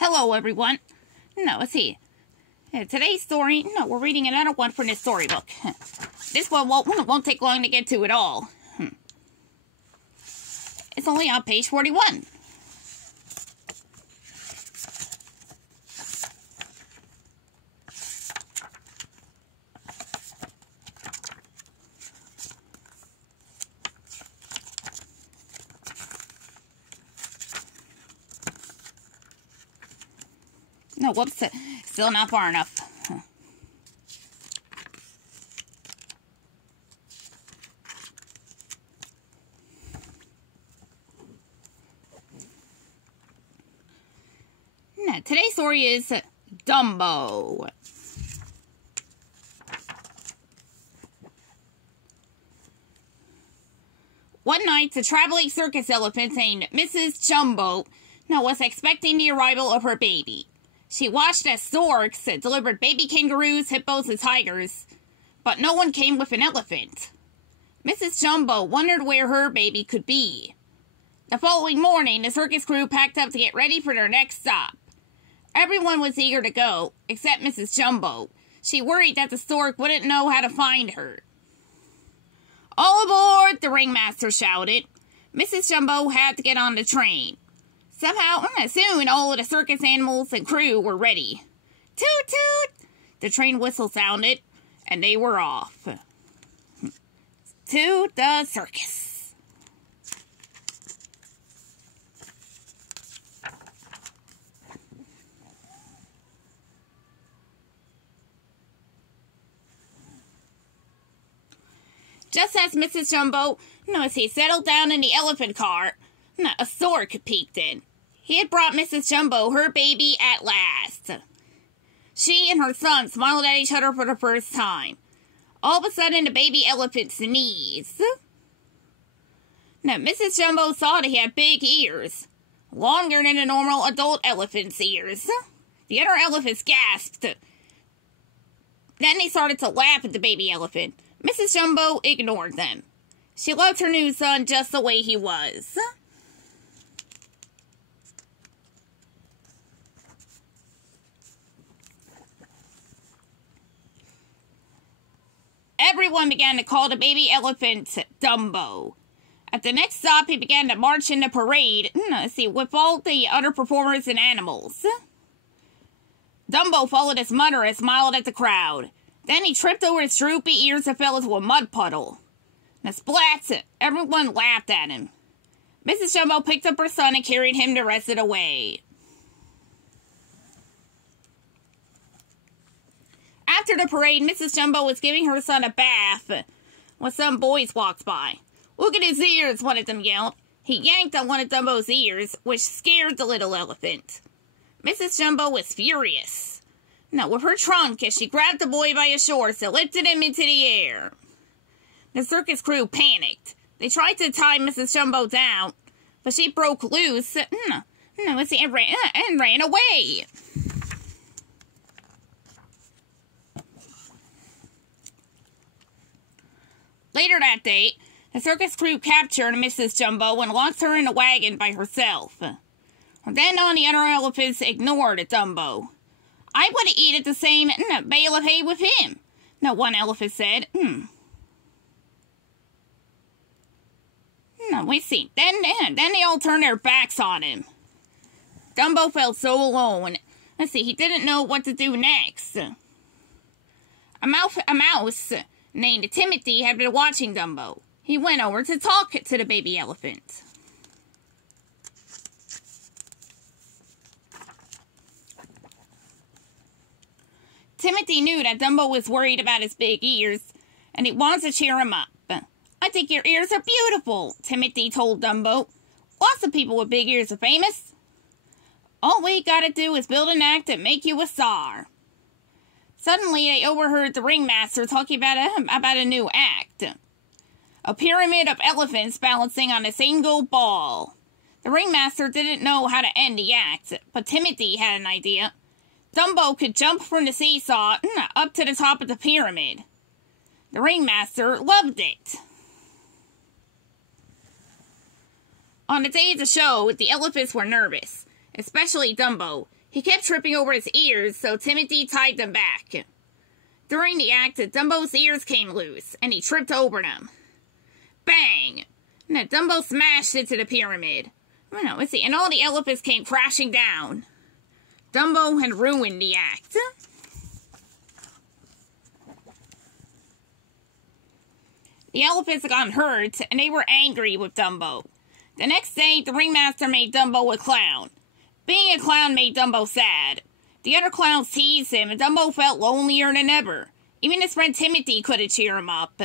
Hello, everyone. No, let's see. Today's story, we're reading another one from this storybook. This one won't take long to get to at all. It's only on page 41. No, whoops. Still not far enough. Now, today's story is Dumbo. One night, a traveling circus elephant named Mrs. Jumbo was expecting the arrival of her baby. She watched as storks delivered baby kangaroos, hippos, and tigers, but no one came with an elephant. Mrs. Jumbo wondered where her baby could be. The following morning, the circus crew packed up to get ready for their next stop. Everyone was eager to go, except Mrs. Jumbo. She worried that the stork wouldn't know how to find her. "All aboard!" the ringmaster shouted. Mrs. Jumbo had to get on the train. Somehow, soon all of the circus animals and crew were ready. Toot toot! The train whistle sounded, and they were off. To the circus. Just as Mrs. Jumbo, as he settled down in the elephant car, a stork peeked in. He had brought Mrs. Jumbo her baby at last. She and her son smiled at each other for the first time. All of a sudden, the baby elephant sneezed. Now, Mrs. Jumbo saw that he had big ears, longer than a normal adult elephant's ears. The other elephants gasped. Then they started to laugh at the baby elephant. Mrs. Jumbo ignored them. She loved her new son just the way he was. Everyone began to call the baby elephant Dumbo. At the next stop, he began to march in the parade, with all the other performers and animals. Dumbo followed his mother and smiled at the crowd. Then he tripped over his droopy ears and fell into a mud puddle. Now, splats! Everyone laughed at him. Mrs. Jumbo picked up her son and carried him the rest of the way. After the parade, Mrs. Jumbo was giving her son a bath when some boys walked by. "Look at his ears," one of them yelled. He yanked on one of Dumbo's ears, which scared the little elephant. Mrs. Jumbo was furious. With her trunk, as she grabbed the boy by his shorts and lifted him into the air. The circus crew panicked. They tried to tie Mrs. Jumbo down, but she broke loose and ran away. Later that day, the circus crew captured Mrs. Jumbo and locked her in a wagon by herself. Then all the other elephants ignored Dumbo. "I would have eaten the same bale of hay with him," one elephant said. We see. Then they all turned their backs on him. Dumbo felt so alone. He didn't know what to do next. A mouse named Timothy had been watching Dumbo. He went over to talk to the baby elephant. Timothy knew that Dumbo was worried about his big ears, and he wanted to cheer him up. "I think your ears are beautiful," Timothy told Dumbo. "Lots of people with big ears are famous. All we gotta do is build an act and make you a star." Suddenly, they overheard the ringmaster talking about a new act. A pyramid of elephants balancing on a single ball. The ringmaster didn't know how to end the act, but Timothy had an idea. Dumbo could jump from the seesaw up to the top of the pyramid. The ringmaster loved it. On the day of the show, the elephants were nervous, especially Dumbo. He kept tripping over his ears, so Timothy tied them back. During the act, Dumbo's ears came loose, and he tripped over them. Bang! And Dumbo smashed into the pyramid. And all the elephants came crashing down. Dumbo had ruined the act. The elephants had gotten hurt, and they were angry with Dumbo. The next day, the ringmaster made Dumbo a clown. Being a clown made Dumbo sad. The other clowns teased him, and Dumbo felt lonelier than ever. Even his friend Timothy couldn't cheer him up.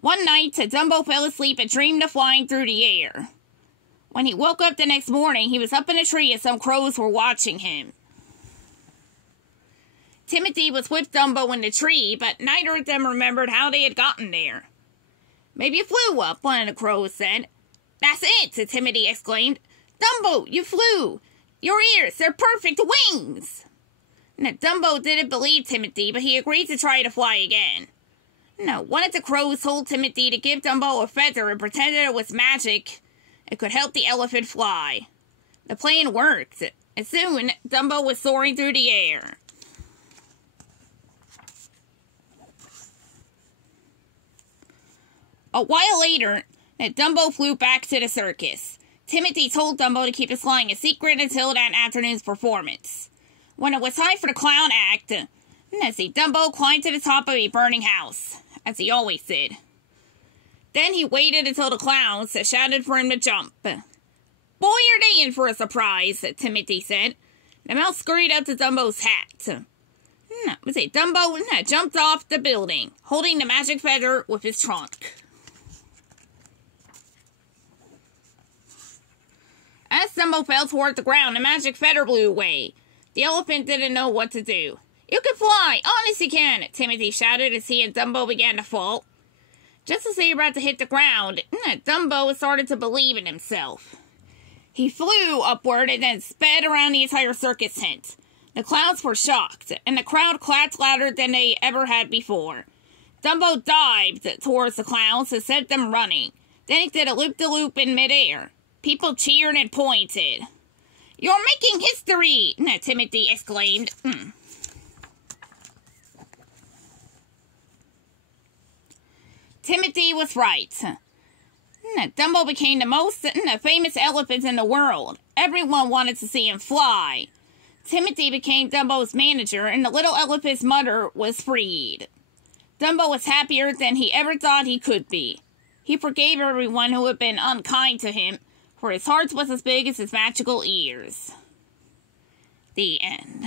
One night, Dumbo fell asleep and dreamed of flying through the air. When he woke up the next morning, he was up in a tree and some crows were watching him. Timothy was with Dumbo in the tree, but neither of them remembered how they had gotten there. "Maybe you flew up," one of the crows said. "That's it," Timothy exclaimed. "Dumbo, you flew! Your ears, they're perfect wings!" Now, Dumbo didn't believe Timothy, but he agreed to try to fly again. One of the crows told Timothy to give Dumbo a feather and pretended it was magic. It could help the elephant fly. The plan worked, and soon Dumbo was soaring through the air. A while later, Dumbo flew back to the circus. Timothy told Dumbo to keep his flying a secret until that afternoon's performance. When it was time for the clown act, Dumbo climbed to the top of a burning house, as he always did. Then he waited until the clowns shouted for him to jump. "Boy, are they in for a surprise," Timothy said. The mouse scurried up to Dumbo's hat. Dumbo jumped off the building, holding the magic feather with his trunk. As Dumbo fell toward the ground, the magic feather blew away. The elephant didn't know what to do. "You can fly! Honest you can!" Timothy shouted as he and Dumbo began to fall. Just as they were about to hit the ground, Dumbo started to believe in himself. He flew upward and then sped around the entire circus tent. The clowns were shocked, and the crowd clapped louder than they ever had before. Dumbo dived towards the clowns and sent them running. Then he did a loop-de-loop in midair. People cheered and pointed. "You're making history!" Timothy exclaimed. Timothy was right. Dumbo became the most famous elephant in the world. Everyone wanted to see him fly. Timothy became Dumbo's manager, and the little elephant's mother was freed. Dumbo was happier than he ever thought he could be. He forgave everyone who had been unkind to him, for his heart was as big as his magical ears. The end.